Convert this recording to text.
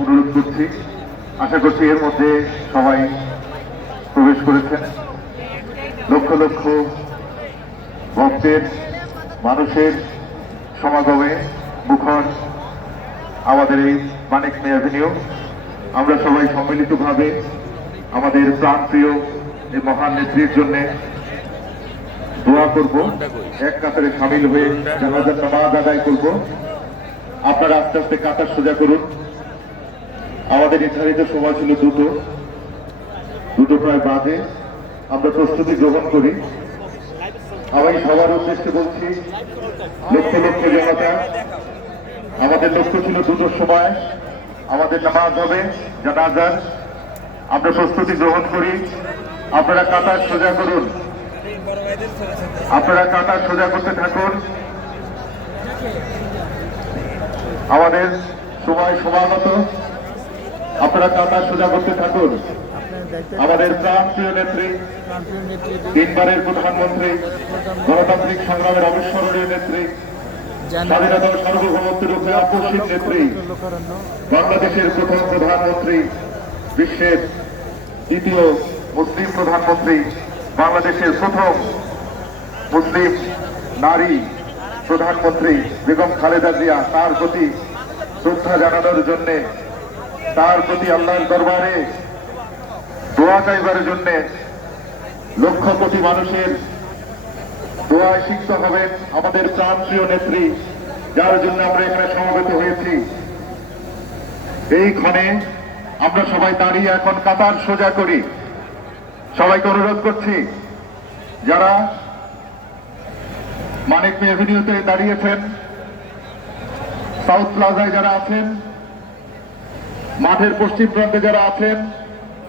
অনুরোধ করছি। আশা করছি এর মধ্যে সবাই প্রবেশ করেছেন। লক্ষ লক্ষ ভক্তের, মানুষের সমাগমে মুখর আমাদের এই মানিক মে অ্যাভিনিউ। আমরা সবাই সম্মিলিতভাবে আমাদের প্রাণপ্রিয় এই মহান নেত্রীর জন্যে দোয়া করব। এক কাতারে সামিল হয়ে জানাজার নামাজ আদায় করব। আপনারা আস্তে আস্তে কাতার সোজা করুন। আমাদের নির্ধারিত সময় ছিল দুটো। দুটো প্রায় বাজে। আমরা প্রস্তুতি গ্রহণ করি। আমি সবার উদ্দেশ্যে বলছি লক্ষ লক্ষ জনতা, আমাদের লক্ষ্য ছিল দুটোর সময়। আমাদের নামাজ হবে জানাজার আমরা প্রস্তুতি গ্রহণ করি। আপনারা কাতার সোজা করুন। আপনারা কাতার সোজা করতে থাকুন। আমাদের সময় সমাগত আপনারা কাতার সোজা করতে থাকুন। আমাদের প্রাণপ্রিয় নেত্রী তিনবারের প্রধানমন্ত্রী গণতান্ত্রিক সংগ্রামের অবিস্মরণীয় নেত্রী স্বাধীনতা ও সার্বভৌমত্বের উপরে আকর্ষিত নেত্রী বাংলাদেশের প্রথম প্রধানমন্ত্রী বিশ্বের দ্বিতীয় মুসলিম প্রধানমন্ত্রী বাংলাদেশের প্রথম মুসলিম নারী প্রধানমন্ত্রী বেগম খালেদা জিয়া তার প্রতি শ্রদ্ধা জানানোর জন্য তার প্রতি আল্লাহর দরবারে দোয়া চাইবার জন্য লক্ষ কোটি মানুষের দোয়ায় সিক্ত হবেন আমাদের প্রাণপ্রিয় নেত্রী, যার জন্য আমরা এখানে সমবেত হয়েছি। এই ক্ষণে আমরা সবাই দাঁড়িয়ে এখন কাতার সোজা করি। সবাইকে অনুরোধ করছি, যারা মানিক এভিনিউতে দাঁড়িয়েছেন, সাউথ প্লাজায় যারা আছেন মাঠের পশ্চিম প্রান্তে যারা আছেন